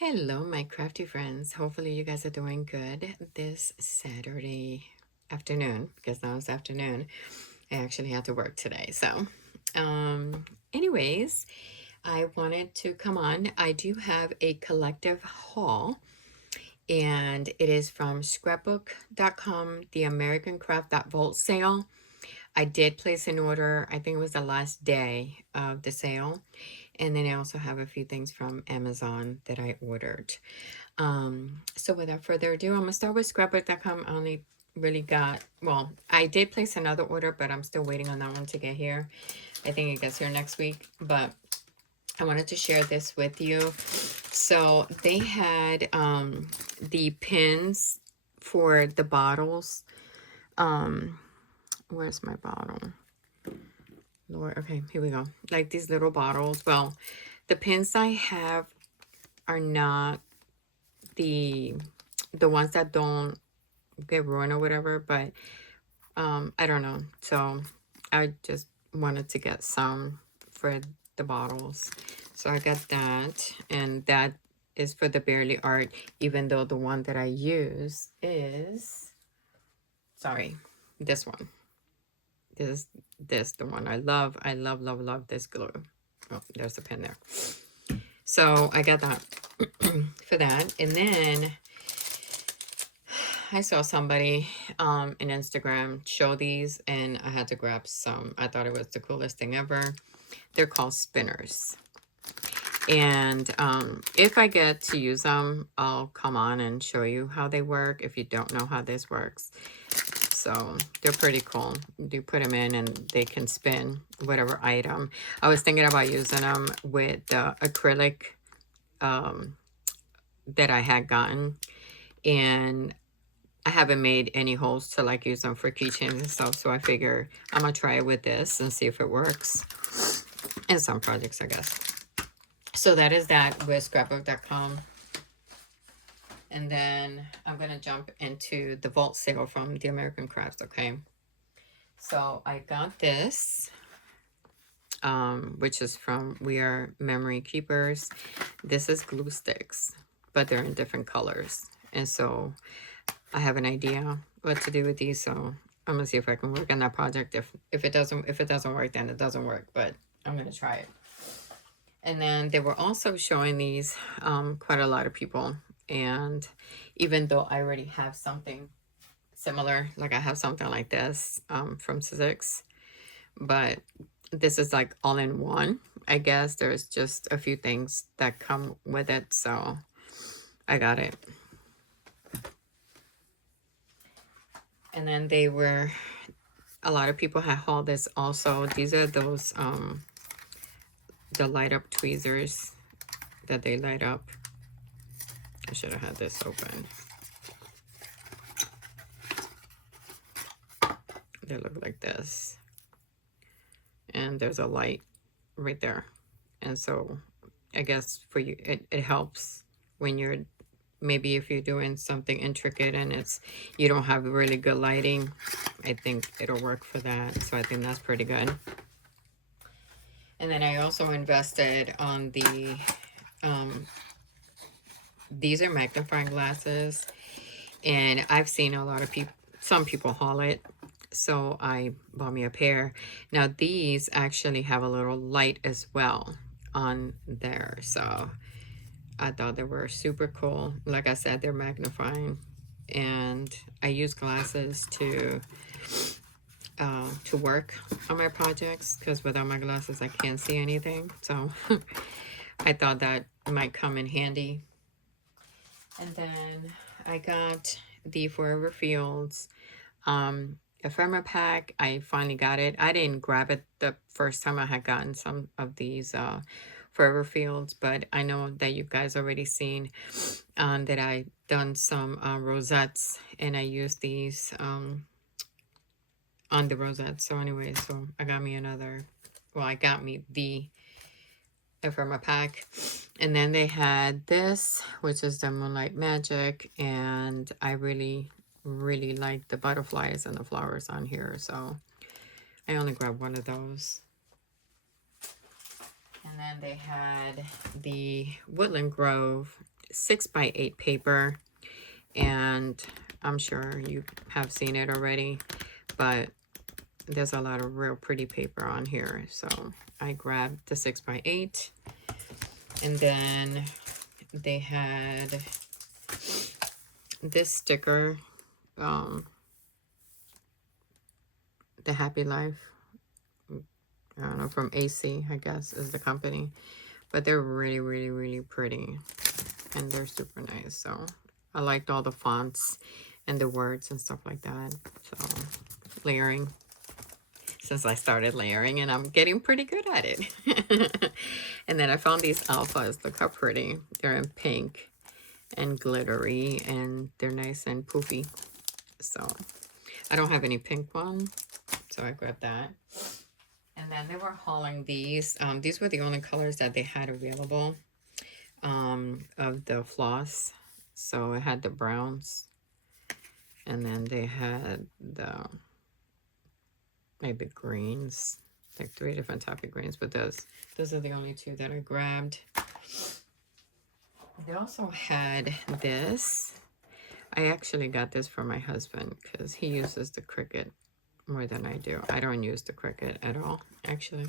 Hello, my crafty friends. Hopefully, you guys are doing good this Saturday afternoon because now it's afternoon. I actually had to work today. Anyways, I wanted to come on. I do have a collective haul, and it is from scrapbook.com, the American Craft Vault sale. I did place an order, I think it was the last day of the sale. And then I also have a few things from Amazon that I ordered. So without further ado, I'm gonna start with scrapbook.com. I only really got, well, I did place another order, but I'm still waiting on that one to get here. I think it gets here next week, but I wanted to share this with you. So they had the pins for the bottles. Um, where's my bottle? Lord, okay, here we go. Like these little bottles. Well, the pins I have are not the ones that don't get ruined or whatever, but I don't know. So I just wanted to get some for the bottles. So I got that, and that is for the Barely Art, even though the one that I use is, sorry, this one. This the one I love. I love this glue. Oh, there's a pin there. So I got that for that. And then I saw somebody in Instagram show these, and I had to grab some. I thought it was the coolest thing ever. They're called spinners. And if I get to use them, I'll come on and show you how they work if you don't know how this works. So they're pretty cool. You put them in and they can spin whatever item. I was thinking about using them with the acrylic that I had gotten. And I haven't made any holes to like use them for keychains and stuff. So I figure I'm going to try it with this and see if it works in some projects, I guess. So that is that with scrapbook.com. And then I'm going to jump into the vault sale from the American Crafts, okay? So I got this, which is from We Are Memory Keepers. This is glue sticks, but they're in different colors. And so I have an idea what to do with these. So I'm going to see if I can work on that project. If it doesn't work, then it doesn't work, but I'm going to try it. And then they were also showing these quite a lot of people. And even though I already have something similar, like I have something like this from Sizzix, but this is like all in one. I guess there's just a few things that come with it. So I got it. And then they were, a lot of people had hauled this also. These are those, the light up tweezers that they light up. I should have had this open. They look like this. And there's a light right there. And so I guess for you, it helps when you're, maybe if you're doing something intricate and you don't have really good lighting. I think it'll work for that. So I think that's pretty good. And then I also invested on the, these are magnifying glasses. And I've seen a lot of people, some people haul it. So I bought me a pair. Now these actually have a little light as well on there. So I thought they were super cool. Like I said, they're magnifying. And I use glasses to work on my projects, because without my glasses I can't see anything. So I thought that might come in handy. And then I got the Forever Fields ephemera pack. I finally got it. I didn't grab it the first time I had gotten some of these Forever Fields, but I know that you guys already seen that I done some rosettes, and I used these on the rosettes. So anyway, so I got me another, well, I got me the ephemera pack. And then they had this, which is the Moonlight Magic, and I really like the butterflies and the flowers on here, so I only grabbed one of those. And then they had the Woodland Grove 6x8 paper, and I'm sure you have seen it already, but there's a lot of real pretty paper on here. So I grabbed the 6x8, and then they had this sticker, the Happy Life, I don't know, from AC, I guess is the company, but they're really, really, really pretty, and they're super nice. So I liked all the fonts and the words and stuff like that. So layering, since I started layering, and I'm getting pretty good at it. And then I found these alphas. Look how pretty. They're in pink and glittery, and they're nice and poofy. So I don't have any pink one, so I grabbed that. And then they were hauling these. These were the only colors that they had available of the floss. So it had the browns, and then they had the maybe greens, like 3 different type of greens, but those are the only 2 that I grabbed. They also had this. I actually got this for my husband because he uses the Cricut more than I do. I don't use the Cricut at all, actually.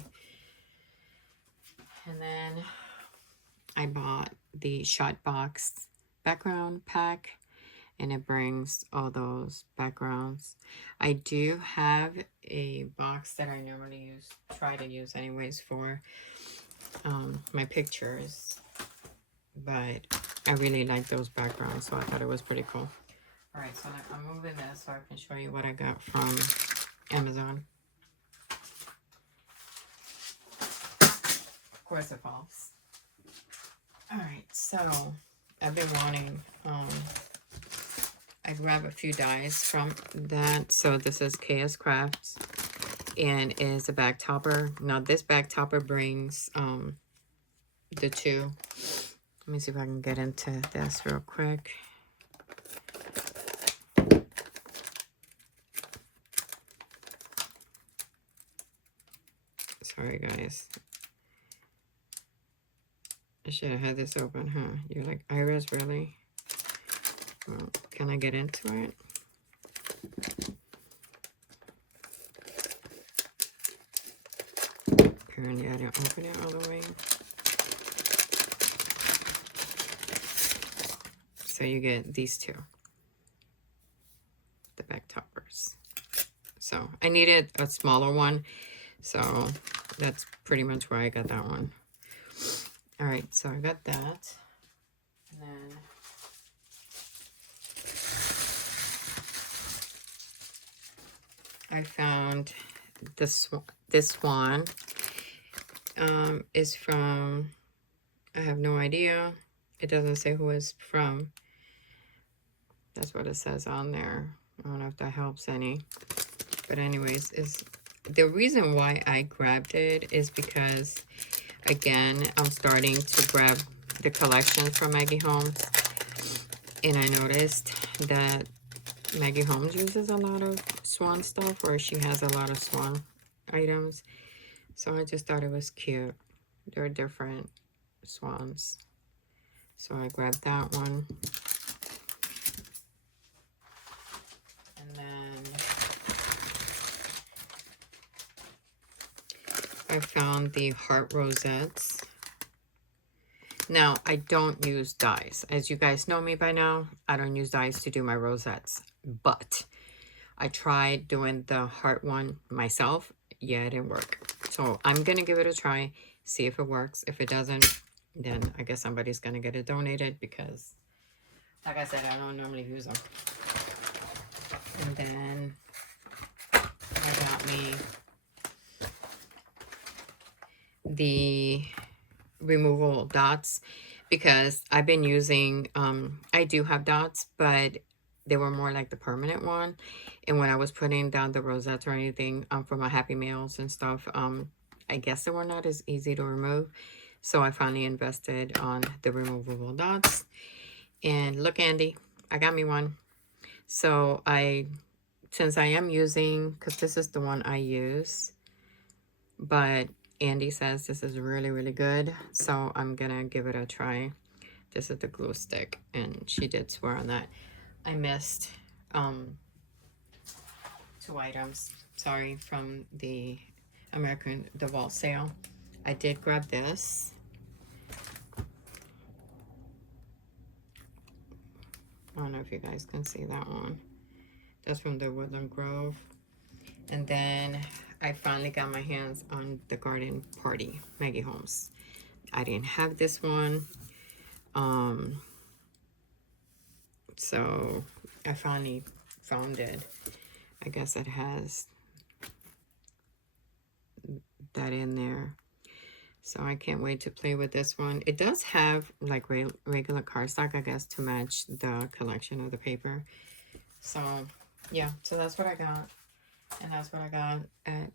And then I bought the Shotbox background pack, and it brings all those backgrounds. I do have a box that I normally try to use anyways for my pictures, but I really like those backgrounds, so I thought it was pretty cool. All right, so I'm moving this so I can show you what I got from Amazon. Of course it falls. All right, so I've been wanting, I grabbed a few dies from that. So this is KS Crafts, and is a bag topper. Now this bag topper brings the 2. Let me see if I can get into this real quick. Sorry guys, I should have had this open, huh? You're like, Iris, really? Well, can I get into it? Apparently I didn't open it all the way. So you get these 2, the back toppers. So I needed a smaller one, so that's pretty much why I got that one. All right, so I got that. And then I found this one is from, I have no idea. It doesn't say who it's from. That's what it says on there. I don't know if that helps any. But anyways, the reason why I grabbed it is because, again, I'm starting to grab the collections from Maggie Holmes. And I noticed that Maggie Holmes uses a lot of swan stuff, or she has a lot of swan items. So I just thought it was cute. There are different swans. So I grabbed that one. And then I found the heart rosettes. Now, I don't use dies. As you guys know me by now, I don't use dies to do my rosettes. But I tried doing the heart one myself. Yeah, it didn't work. So I'm going to give it a try, see if it works. If it doesn't, then I guess somebody's going to get it donated because, like I said, I don't normally use them. And then I got me the removable dots because I've been using, I do have dots, but they were more like the permanent one. And when I was putting down the rosettes or anything for my Happy Mails and stuff, I guess they were not as easy to remove. So I finally invested on the removable dots. And look, Andy, I got me one. So since I am using, because this is the one I use, but Andy says this is really, really good. So I'm going to give it a try. This is the glue stick, and she did swear on that. I missed 2 items, sorry, from the American DeWalt sale. I did grab this. I don't know if you guys can see that one. That's from the Woodland Grove. And then I finally got my hands on the Garden Party Maggie Holmes. I didn't have this one. So I finally found it. I guess it has that in there. So I can't wait to play with this one. It does have like regular cardstock, I guess, to match the collection of the paper. So yeah, so that's what I got. And that's what I got at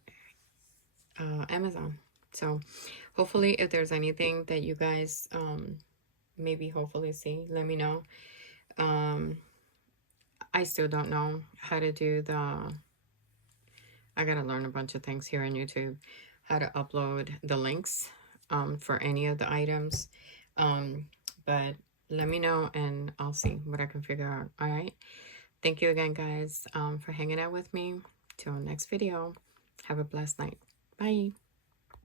Amazon. So hopefully if there's anything that you guys maybe hopefully see, let me know. I still don't know how to do I gotta learn a bunch of things here on YouTube, how to upload the links for any of the items. But let me know and I'll see what I can figure out. All right. Thank you again, guys, for hanging out with me. Till next video. Have a blessed night. Bye.